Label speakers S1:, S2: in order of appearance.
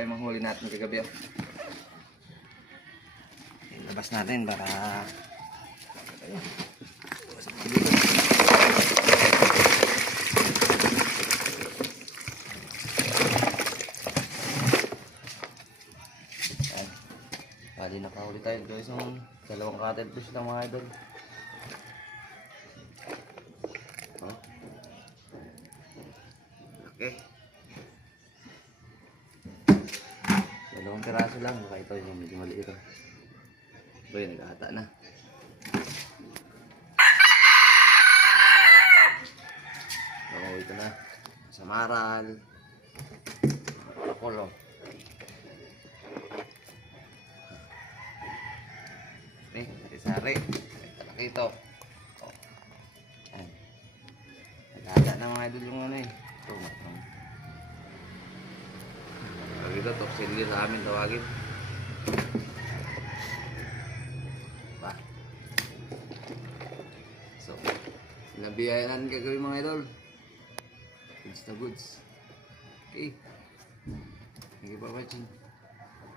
S1: pala yung manghuli natin kagabi. oh. Labas natin para... Ayan. Bali nakahuli tayo guys ng dalawang cuttlefish lang mga idol. Oh. Okay. Dalawang piraso lang. Baka ito yung medyo maliit. oh. Ito yun, nag-ata na. Oo, ito na. Sa maral. Kapolo. Eh, sari-sari. Ito ito. Oh. Ayan. Nag-ata na mga idol yung ano eh. Ito. Pag ito, top silver sa amin tawagin. Ba. So, sinabihayan gagawin mga idol. Goods na goods. Okay. Thank you for watching.